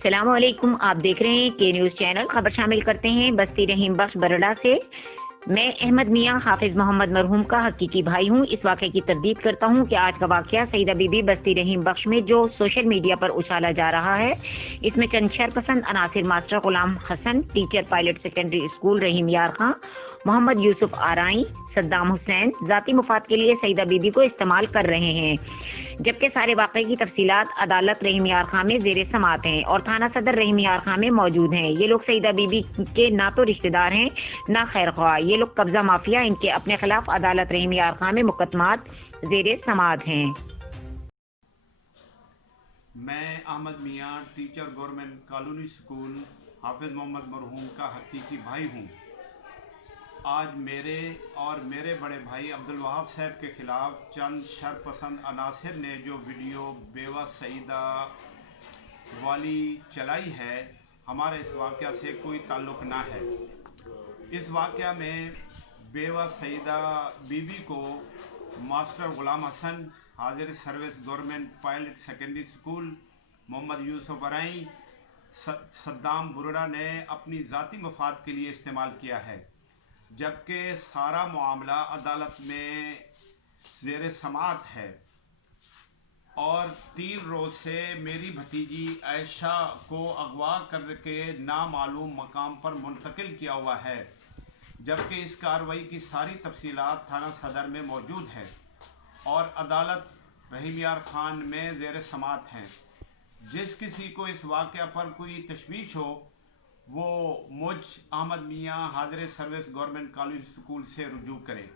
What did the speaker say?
अस्सलाम वालेकुम। आप देख रहे हैं के न्यूज़ चैनल। खबर शामिल करते हैं बस्ती रहीम बख्श बरड़ा से। मैं अहमद मियां हाफिज मोहम्मद मरहूम का हकीकी भाई हूं। इस वाक़े की तरदीद करता हूं कि आज का वाक़या सईदा बीबी बस्ती रहीम बख्श में जो सोशल मीडिया पर उछाला जा रहा है, इसमें चंद शरपसंद अनासिर master Ghulam Hasan, teacher pilot secondary school Rahim Yar Khan, Mohammad Yusuf आराई, Saddam Hussain जाती मुफाद के लिए सईदा बीबी को इस्तेमाल कर रहे हैं, जबकि सारे वाक़े की तफसीलात अदालत रहीम यार खां में ज़ेरे समात हैं और थाना सदर रहीम यार खां में मौजूद हैं। ये लोग सईदा बीबी के ना तो रिश्तेदार हैं ना खैर ख्वाह। ये लोग कब्जा माफिया, इनके अपने खिलाफ अदालत रहीम यार खां में मुकदमात ज़ेरे समात हैं। मैं अहमद मियां टीचर गवर्नमेंट कॉलोनी स्कूल हाफिज मोहम्मद मरहूम का हकीकी भाई हूँ। आज मेरे और मेरे बड़े भाई अब्दुल वहाब साहब के ख़िलाफ़ चंद शरपसंद अनासिर ने जो वीडियो बेवा सईदा वाली चलाई है, हमारे इस वाक़या से कोई ताल्लुक़ ना है। इस वाक़या में बेवा सईदा बीवी को मास्टर गुलाम हसन, हाजिर service government pilot secondary school, Muhammad Yousuf Arai, Saddam Burra ने अपनी ज़ाती मफाद के लिए इस्तेमाल किया है, जबकि सारा मामला अदालत में ज़ेर समाअत है और 3 रोज़ से मेरी भतीजी आयशा को अगवा करके नामालूम मकाम पर मुंतकिल किया हुआ है, जबकि इस कार्रवाई की सारी तफसीलात थाना सदर में मौजूद है और अदालत रहीम यार खान में ज़ेर समाअत हैं। जिस किसी को इस वाक़या पर कोई तशवीश हो, वो मुझ अहमद मियां हाजिर सर्विस गवर्नमेंट कॉलेज स्कूल से रुजू करें।